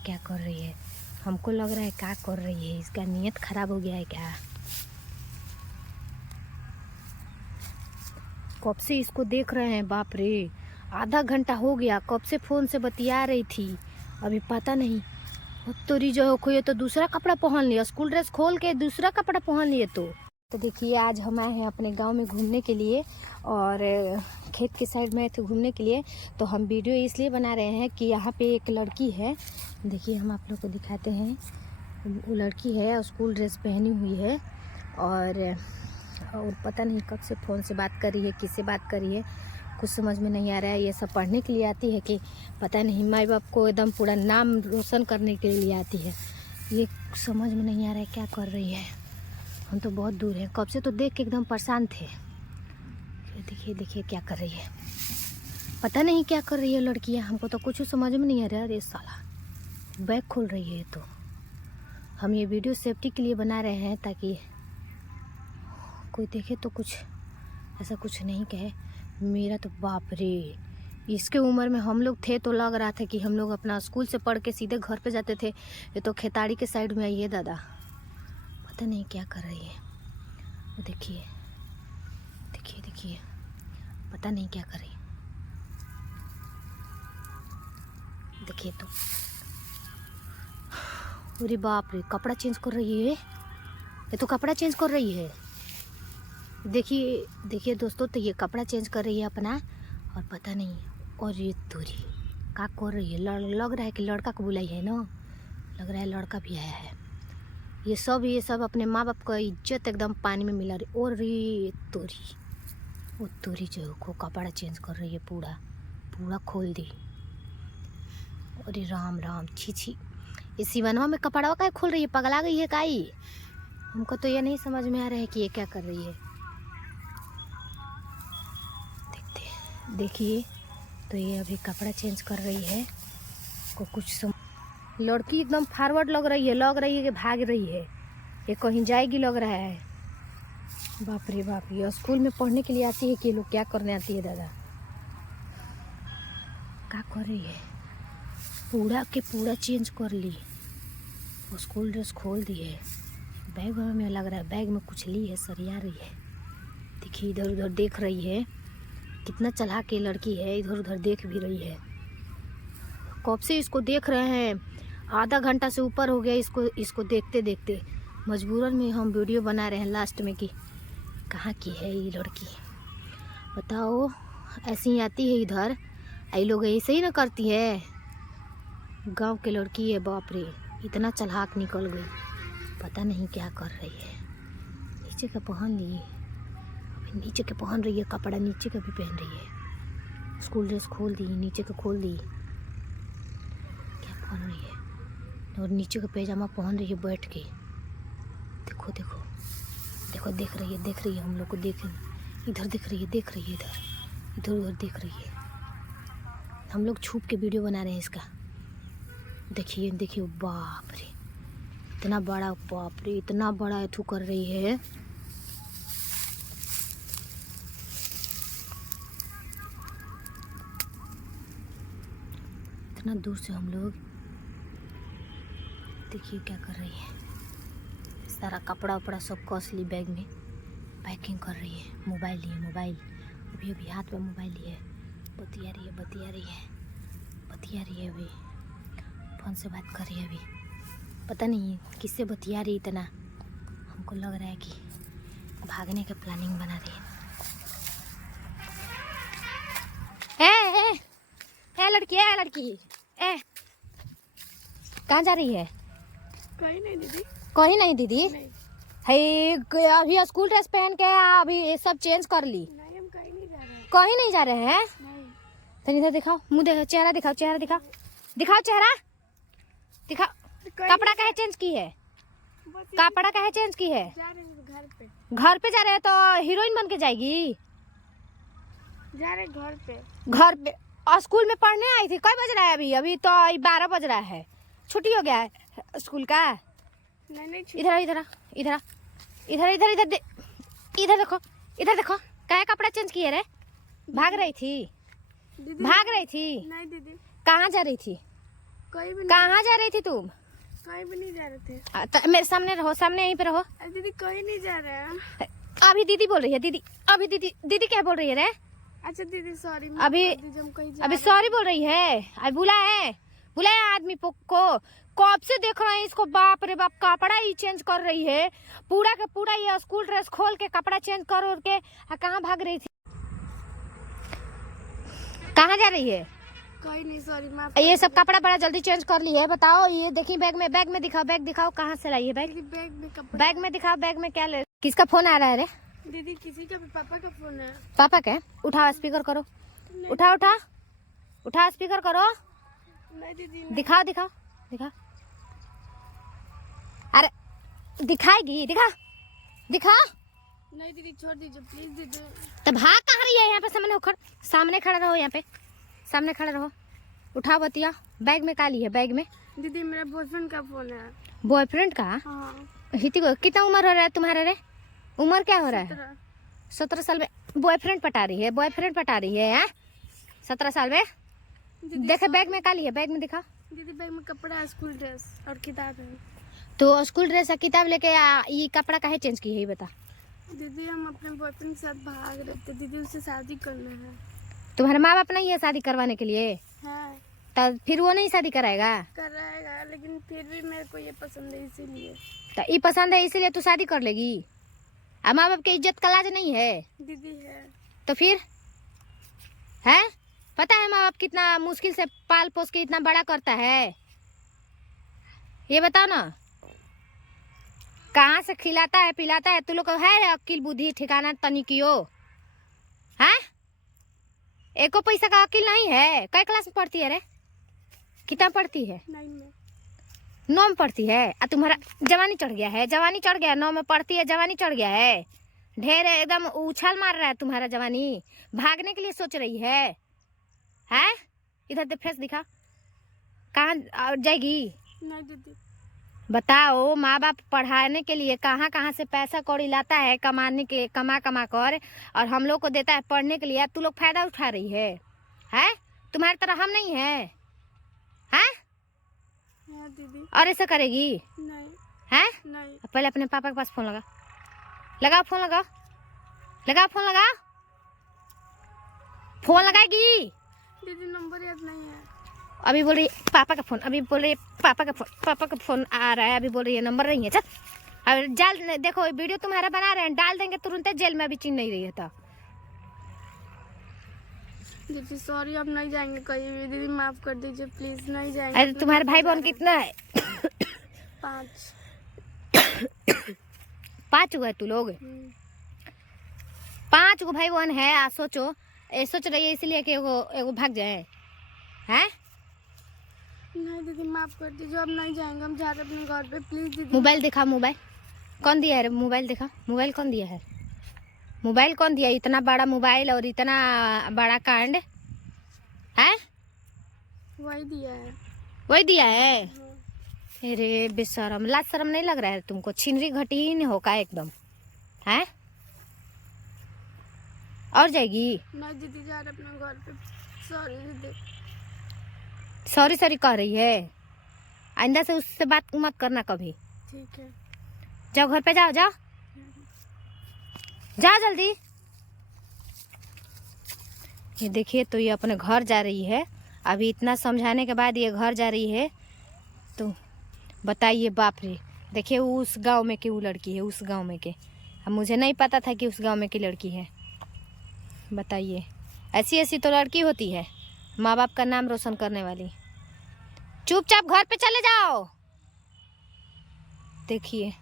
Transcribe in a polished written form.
क्या कर रही है। हमको लग रहा है क्या कर रही है, इसका नीयत खराब हो गया है क्या। कब से इसको देख रहे हैं, बाप रे आधा घंटा हो गया, कब से फ़ोन से बतिया रही थी, अभी पता नहीं। तोरी जो हो ये तो दूसरा कपड़ा पहन लिया, स्कूल ड्रेस खोल के दूसरा कपड़ा पहन लिए। तो देखिए आज हम आए हैं अपने गांव में घूमने के लिए और खेत के साइड में आए थे घूमने के लिए। तो हम वीडियो इसलिए बना रहे हैं कि यहाँ पे एक लड़की है, देखिए हम आप लोग को दिखाते हैं। वो लड़की है और स्कूल ड्रेस पहनी हुई है और पता नहीं कब से फ़ोन से बात कर रही है, किससे बात कर रही है, कुछ समझ में नहीं आ रहा है। ये सब पढ़ने के लिए आती है कि पता नहीं, माँ बाप को एकदम पूरा नाम रोशन करने के लिए आती है, ये समझ में नहीं आ रहा है क्या कर रही है। हम तो बहुत दूर हैं, कब से तो देख के एकदम परेशान थे। देखिए देखिए क्या कर रही है, पता नहीं क्या कर रही है लड़कियाँ, हमको तो कुछ समझ में नहीं आ रहा है। अरे साला बैग खोल रही है। तो हम ये वीडियो सेफ्टी के लिए बना रहे हैं ताकि कोई देखे तो कुछ ऐसा कुछ नहीं कहे। मेरा तो बाप रे, इसके उम्र में हम लोग थे तो लग रहा था कि हम लोग अपना स्कूल से पढ़ के सीधे घर पे जाते थे। ये तो खेताड़ी के साइड में आई है दादा, पता नहीं क्या कर रही है। वो देखिए देखिए देखिए, पता नहीं क्या कर रही है। देखिए तो अरे बाप रे, कपड़ा चेंज कर रही है, ये तो कपड़ा चेंज कर रही है। देखिए देखिए दोस्तों, तो ये कपड़ा चेंज कर रही है अपना और पता नहीं। और ये दूरी क्या कर रही है, लग रहा है कि लड़का को बुलाई है ना, लग रहा है लड़का भी आया है। ये सब अपने माँ बाप का इज्जत एकदम पानी में मिला रही। और ये तोरी, वो तोरी जो को कपड़ा चेंज कर रही है, पूरा पूरा खोल दी। अरे राम राम, छी छी, ये सिवनवा में कपड़ा का खोल रही है, पगला गई है काई। हमको तो ये नहीं समझ में आ रहा है कि ये क्या कर रही है। देखिए तो ये अभी कपड़ा चेंज कर रही है को कुछ लड़की एकदम फॉरवर्ड लग रही है कि भाग रही है, ये कहीं जाएगी लग रहा है। बाप रे बाप, ये स्कूल में पढ़ने के लिए आती है कि ये लोग क्या करने आती है दादा। क्या कर रही है, पूरा के पूरा चेंज कर ली, वो स्कूल ड्रेस खोल दी है। बैग में लग रहा है बैग में कुछ ली है, सरिया रही है। देखिए इधर उधर देख रही है, कितना चालाक के लड़की है, इधर उधर देख भी रही है। कब से इसको देख रहे हैं, आधा घंटा से ऊपर हो गया इसको देखते देखते। मजबूरन में हम वीडियो बना रहे हैं लास्ट में कि कहाँ की है ये लड़की, बताओ। ऐसी ही आती है इधर, आई लोग ऐसे ही ना करती है। गांव के लड़की है, बाप रे इतना चालाक निकल गई, पता नहीं क्या कर रही है। नीचे का पहन ली, नीचे के पहन रही है कपड़ा, नीचे का भी पहन रही है। स्कूल ड्रेस खोल दी, नीचे का खोल दी, क्या पहन रही है। और नीचे का पैजामा पहन रही है बैठ के। देखो देखो देखो, देख रही है हम लोग को, इधर देख रही है, इधर उधर देख रही है। हम लोग छुप के वीडियो बना रहे हैं इसका। देखिए देखिए, बाप रे इतना बड़ा, बाप रे इतना बड़ा एथू कर रही है। इतना दूर से हम लोग, देखिए क्या कर रही है। सारा कपड़ा उपड़ा सब कस ली, बैग में पैकिंग कर रही है। मोबाइल लिए, मोबाइल अभी अभी हाथ में मोबाइल लिए, बतिया रही है अभी, फ़ोन से बात कर रही है अभी। पता नहीं किससे बतिया रही इतना, हमको लग रहा है कि भागने का प्लानिंग बना रही है। लड़की कहाँ जा रही है? कहीं नहीं दीदी, कहीं नहीं दीदी, है अभी स्कूल ड्रेस पहन के अभी ये सब चेंज कर ली। नहीं हम कहीं नहीं जा रहे हैं। कहीं नहीं जा रहे हैं? नहीं। तो इधर दिखाओ, मुँह देखो, चेहरा दिखाओ, चेहरा दिखाओ, चेहरा दिखाओ। कपड़ा काहे चेंज की है, कपड़ा काहे चेंज की है? जा रहे हैं घर पे जा रहे हैं, तो हीरोइन बन के जाएगी। जा रहे घर पे स्कूल में पढ़ने आई थी। कई बज रहा है अभी तो 12 बज रहा है, छुट्टी हो गया है स्कूल का। नहीं इधर देखो क्या कपड़ा चेंज किए रे, भाग रही थी दीदी। नहीं दीदी, कहाँ जा रही थी? कहीं भी नहीं, कहाँ जा रही थी तुम? कहीं भी नहीं जा रहे थे। मेरे सामने रहो, सामने यहीं पे रहो। अरे दीदी कहीं नहीं जा रहे हैं। अभी दीदी बोल रही है, दीदी अभी दीदी दीदी क्या बोल रही है रे? अच्छा दीदी सॉरी, अभी सॉरी बोल रही है। अभी बुलाया आदमी को। कब से देख रहे हैं इसको, बाप रे बाप, कपड़ा ही चेंज कर रही है पूरा के पूरा। ये स्कूल ड्रेस खोल के कपड़ा चेंज कर के कहाँ भाग रही थी? कहाँ जा रही है? कहीं नहीं, सॉरी माफ। ये सब कपड़ा बड़ा जल्दी चेंज कर ली है। बताओ, ये देखी बैग में दिखाओ, बैग दिखाओ, कहाँ से लाई है बैग? दीदी बैग में कपड़ा। बैग में दिखाओ, बैग में क्या ले? किसका फोन आ रहा है रे? दीदी किसी का भी, पापा का फोन है। पापा का? उठाओ स्पीकर करो, उठा स्पीकर करो। नहीं दीदी दिखाओ। अरे दिखाएगी, दिखा। नहीं दीदी, छोड़ दीजिए प्लीज दीदी। तो भाग कहाँ रही है? यहाँ पे सामने खड़ा रहो, यहाँ पे सामने खड़ा रहो। उठाओ बतिया। बैग में काली है? बैग में दीदी मेरा बॉयफ्रेंड का फोन है। बॉयफ्रेंड का? हाँ। हिती को कितना उम्र हो रहा है तुम्हारे रे? उम्र क्या हो रहा है? 17 साल में बॉयफ्रेंड पटा रही है हैं? 17 साल में? देखे बैग में काली है, बैग में दिखा। दीदी बैग में कपड़ा है, स्कूल ड्रेस और किताब है। तो स्कूल ड्रेस किताब लेके ये कपड़ा काहे चेंज की है, ये बता। दीदी हम अपने बॉयफ्रेंड के साथ भाग रहे थे दीदी, उससे शादी करना है। तुम्हारे माँ बाप नहीं है शादी करवाने के लिए? हाँ। तो फिर वो नहीं शादी कराएगा? कराएगा, लेकिन फिर भी मेरे को ये पसंद है इसीलिए। तो ये पसंद है इसीलिए तू शादी कर लेगी? अब माँ बाप की इज्जत का लाज नहीं है? दीदी है। तो फिर है? पता है माँ बाप कितना मुश्किल से पाल पोस के इतना बड़ा करता है? ये बताओ ना, कहाँ से खिलाता है पिलाता है? तू लोग को है अक्ल बुद्धि ठिकाना तनिकियो? है? एको पैसा का अक्ल नहीं है? कै क्लास में पढ़ती है रे? कितना पढ़ती है? 9 में पढ़ती है। तुम्हारा जवानी चढ़ गया है? 9 में पढ़ती है, जवानी चढ़ गया है। ढेर एकदम उछाल मार रहा है तुम्हारा जवानी। भागने के लिए सोच रही है? इधर दे, फेस दिखा। कहाँ जाएगी? नहीं दीदी। बताओ, माँ बाप पढ़ाने के लिए कहाँ से पैसा कौड़ी लाता है कमा कर, और हम लोग को देता है पढ़ने के लिए। तू लोग फायदा उठा रही है? तुम्हारी तरह हम नहीं है? हाँ दीदी। और ऐसा करेगी? नहीं। पहले अपने पापा के पास फोन लगा फोन लगाएगी? दीदी नंबर याद नहीं है। अभी बोल रही पापा का फोन आ रहा है। अभी बोल रही है नंबर नहीं है। चल अब जाल देखो, वीडियो तुम्हारा बना रहे हैं, डाल देंगे तुरंत जेल में। अभी चिन्ह नहीं रही है तो दीदी सॉरी, अब नहीं जाएंगे कहीं भी। दीदी माफ कर दीजिए प्लीज, नहीं जाएंगे। अरे तुम्हारे भाई बहन कितना है? 5 हुआ? तू लोग 5 गो भाई बहन है। सोचो, सोच रही है इसलिए कि एगो भाग जाए? नहीं दीदी माफ कर दीजिए, अब नहीं जाएंगे हम, जा रहे अपने घर पे प्लीज दीदी। मोबाइल दिखा। मोबाइल कौन दिया है? मोबाइल दिखा। मोबाइल कौन दिया है? इतना बड़ा मोबाइल और इतना बड़ा कांड है? वही दिया है। अरे बेशरम, लाज शर्म नहीं लग रहा है तुमको? छिनरी घटी हो का एकदम? है? और जाएगी? नहीं दीदी, जा रहे अपने घर पे। सॉरी दीदी। सॉरी कह रही है? आइंदा से उससे बात मत करना कभी। ठीक है। जाओ घर पे, जाओ जल्दी। ये देखिए, तो ये अपने घर जा रही है। अभी इतना समझाने के बाद ये घर जा रही है। तो बताइए, बाप रे। देखिए उस गांव में की वो लड़की है, उस गांव में के। अब मुझे नहीं पता था कि उस गांव में की लड़की है। बताइए, ऐसी तो लड़की होती है, माँ बाप का नाम रोशन करने वाली। चुपचाप घर पे चले जाओ। देखिए